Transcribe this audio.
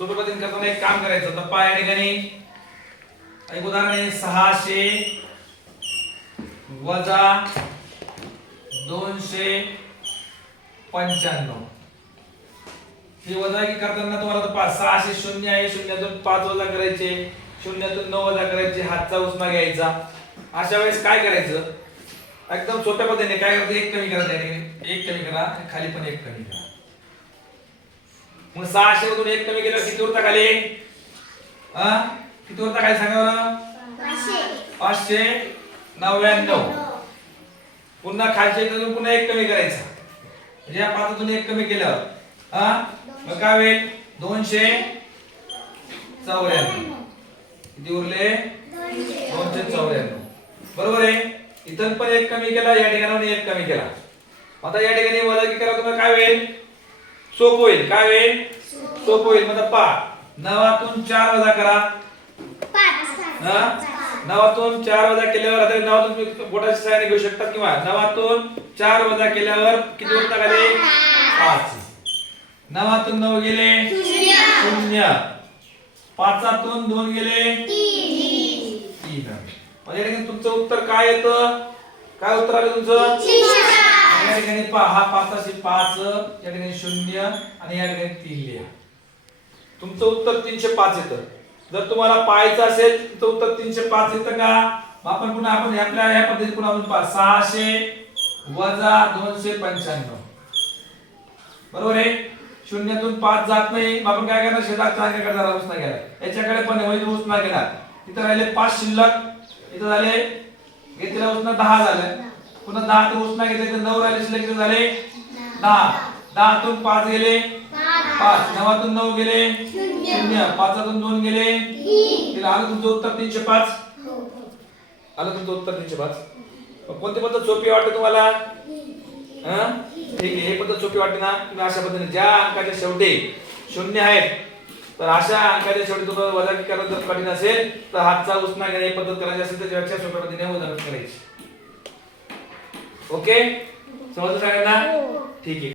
सोप्या करताना एक काम करायचं तर पहा या ठिकाणी एक उदाहरण आहे सहाशे वजा दोनशे पंच्याण्णव. ही वजाकी करताना तुम्हाला पाच सहाशे शून्य आहे शून्यातून पाच वजा करायचे शून्यातून नऊ वजा करायचे हातचा उसमा घ्यायचा. अशा वेळेस काय करायचं? एकदम सोप्या पद्धतीने काय करायचं एक कमी करा त्या ठिकाणी. एक कमी करा खाली पण एक कमी करा. मग सहाशे मधून एक कमी केलं किती उरता खाली? हा? किती उरता खाली सांगा बरं? पाचशे. नव्याण्णव. पुन्हा इथून पुन्हा एक कमी करायचा. म्हणजे या पाचातून एक कमी केलं. हा? मग काय होईल? दोनशे चौऱ्याण्णव. किती उरले? दोनशे चौऱ्याण्णव. बरोबर आहे? इथं पण एक कमी केला या ठिकाणी एक कमी केला. आता या ठिकाणी वजा की करा तुम्हाला काय होईल? सोप होईल. काय होईल? सोप. होईल. म्हणजे पा नवातून चार वजा करा? नवातून चार वजा केल्यावर आता नवातून बोटाच्या सहाय्याने घेऊ शकता किंवा नवातून चार वजा केल्यावर किती उरता खाली? पाच. नवातून नऊ गेले? शून्य. पाचातून दोन गेले? तीन. म्हणजे तुमचं उत्तर काय येतं? काय उत्तर आलं तुमचं? या ठिकाणी पहा हा पाचाशे पाच या ठिकाणी शून्य आणि या ठिकाणी तीन लिहा. तुमचं उत्तर तीनशे पाच येतं. जर तुम्हाला पाहायचं असेल तर उत्तर तीनशे पाच येतं का? आपण पुन्हा आपण आपल्या या पद्धतीत पुन्हा आपण पहा. सहाशे वजा दोनशे पंच्याण्णव. बरोबर आहे? शून्यातून पाच जात नाही. मग आपण काय करणार? शेतात अंक करणार? उसना घेणार. याच्याकडे पण होईल उसना घेणार. इथं राहिले पाच शिल्लक. इथं झाले घेतलेला उसना दहा झालं पुन्हा दहा तर उसना घेतले तर नऊ राहिले शिल्लक झाले? दहा. दहातून पाच गेले? पाच. नवातून नऊ गेले? शून्य. पाचातून दोन गेले? तिला आलं तुमचं उत्तर तीनशे पाच? आलं तुमचं उत्तर तीनशे पाच? कोणती पद्धत सोपी वाटते तुम्हाला? हं? ठीक आहे. हे पद्धत सोपी वाटते ना? तुम्ही अशा पद्धतीने ज्या अंकाच्या शेवटी शून्य आहेत तर अशा अंकाच्या शेवटी तुम्हाला वजा करायला जर कठीण असेल तर हातचा उसना घेणे ही पद्धत करायची असेल तर त्यापेक्षा सोप्या पद्धतीने वजा करायची. ओके? समजलं सगळ्यांना? ठीक आहे.